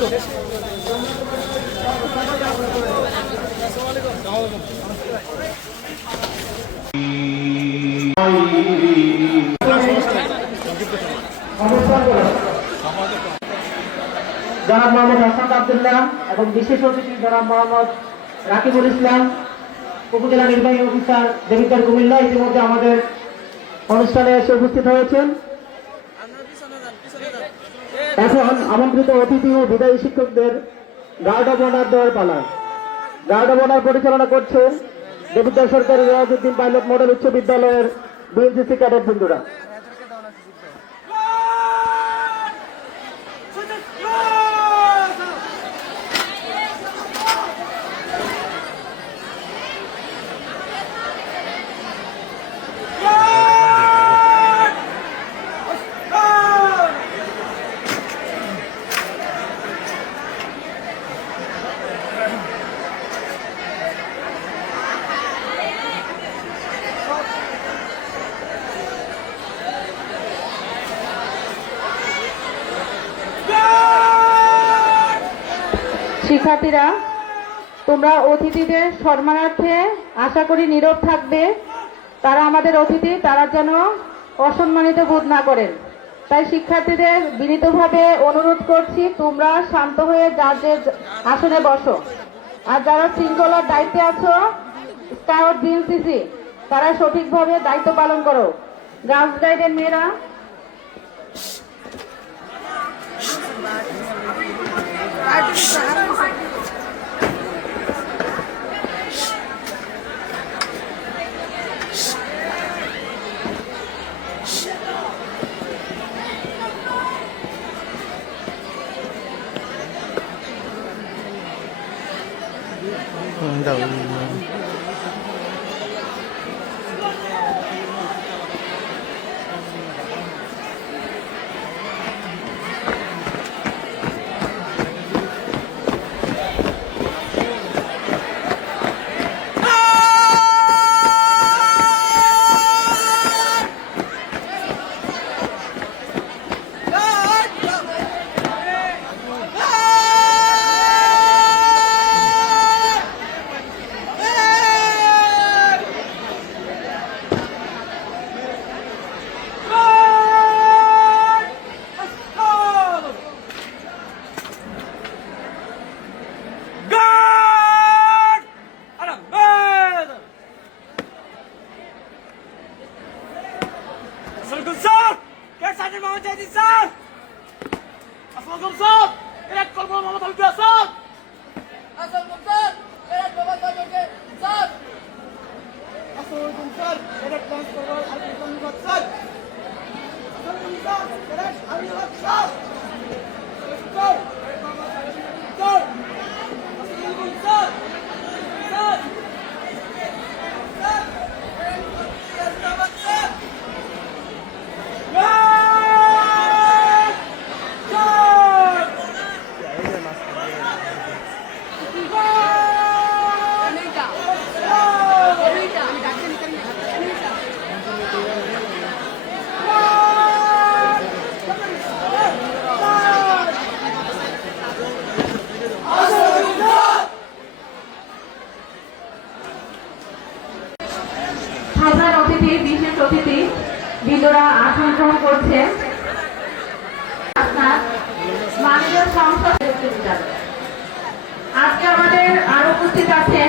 জনাব মোহাম্মদ হাসান আব্দুল্লাহ এবং বিশেষ অতিথি জনাব মোহাম্মদ রাকিবুল ইসলাম, উপজেলা নির্বাহী অফিসার দেবিদ্বার কুমিল্লা ইতিমধ্যে আমাদের অনুষ্ঠানে এসে উপস্থিত হয়েছেন। এখন আমন্ত্রিত অতিথি ও বিদায়ী শিক্ষকদের গার্ড অব অনার দেওয়ার পালা। গার্ড অব অনার পরিচালনা করছে দেবিদ্বার সরকারি রিয়াজউদ্দিন পাইলট মডেল উচ্চ বিদ্যালয়ের বিএনসিসি ক্যাডেট বন্ধুরা। শিক্ষার্থীরা, তোমরা অতিথিদের সম্মানার্থে আশা করি নীরব থাকবে। তারা আমাদের অতিথি, তারা যেন অসম্মানিত বোধ না করেন। তাই শিক্ষার্থীদের বিনীতভাবে অনুরোধ করছি, তোমরা শান্ত হয়ে যাদের আসনে বসো। আর যারা শৃঙ্খলার দায়িত্বে আছো, স্কাউট বিএনসিসি, তারা সঠিকভাবে দায়িত্ব পালন করো। গার্লস গাইডের মেয়েরা প্রধান অতিথি, বিশেষ অতিথি বৃন্দরা আসন গ্রহণ করছেন। মাননীয় সংসদ আজকে আমাদের আরো উপস্থিত আছে